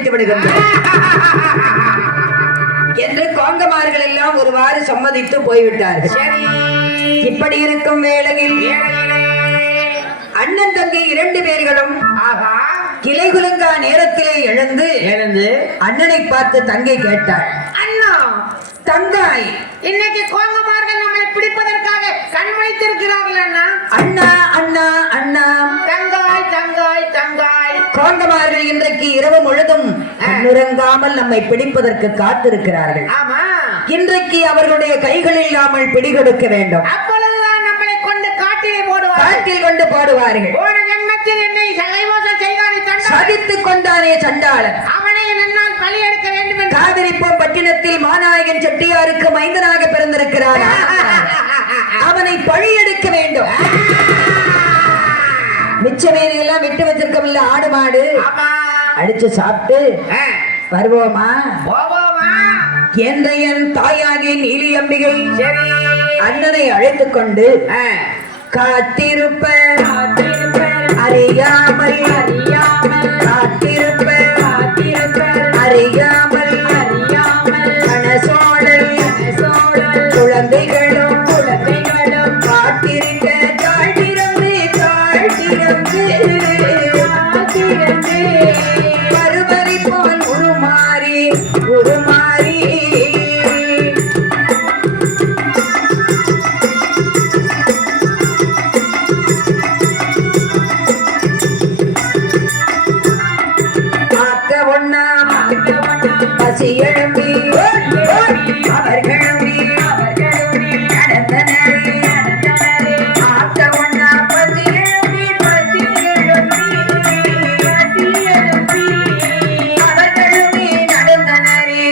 சம்மதித்து விடுகின்றோம் என்று கோங்கமார்கள் எல்லாம் ஒருவாறு சம்மதித்து போய்விட்டார்கள். இப்படி இருக்கும் வேளையில் அண்ணன் தங்கை 2 பேர்களும் கிளைகுலுங்கா நேரத்திலே எழுந்து அண்ணனை பார்த்து தங்கை கேட்டாள், அண்ணா தங்காய் இன்னைக்கு கோங்கமார்கள் நம்மளை பிடிப்பதற்காக கண்மணித்திருக்கிறார்கள் அண்ணா. அண்ணா அண்ணா அண்ணா தங்காய் தங்காய் தங்காய் கோங்கமார்கள் இன்றைக்கு இரவு முழுதும் உறங்காமல் நம்மை பிடிப்பதற்கு காத்திருக்கிறார்கள். ஆமா, இன்றைக்கு அவர்களுடைய கைகளில் இல்லாமல் பிடிகொடுக்க வேண்டும். அப்பொழுதுதான் நம்மளை கொண்டு காட்டிலே போடுவார்கள். காட்டில் கொண்டு போடுவார்கள். போன ஜென்மத்தில் என்னை சகைமோசம் செய்தானே சதித்துக் கொண்டானே சண்டாளன், அவனை என்னால் பலி எடுக்க வேண்டும் என்று காவிரிப்பம் பட்டினத்தில் மாநாயகன் செட்டியாருக்கு மைந்தனாக பிறந்திருக்கிறான். அவனை பழி எடுக்க வேண்டும். மிச்சமேனி எல்லாம் விட்டு வச்சிருக்கவில்லை. ஆடு மாடு அடிச்சு சாப்பிட்டு வருவோமா என்ற என் தாயாகிய நீலி அம்பிகை அண்ணனை அழைத்துக் கொண்டு காத்திருப்ப அறியாமல் காத்திருப்ப அறியாமல் மனசோடல் குழந்தைகளும் காத்திருக்க மறுபறி போல் உருமாறி ஆக்க ஒண்ணா பசி எழும்பி அவர்களும் நடந்தனரே. ஆக்க ஒண்ணா பசி எழும்பி அவர்களுமே நடந்தனரே.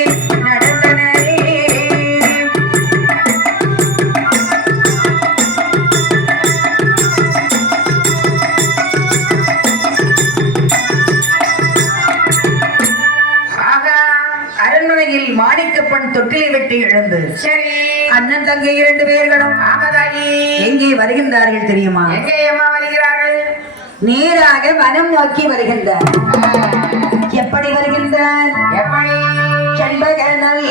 அரண்மனையில் மாணிக்கப்பன் தொட்டிலை வெட்டி எழுந்து அண்ணன் தங்கை 2 பேர்களும் எங்கே வருகின்றார்கள் தெரியுமா? நேராக வனம் நோக்கி வருகின்றார். எப்படி வருகின்றார்? செண்பகனல்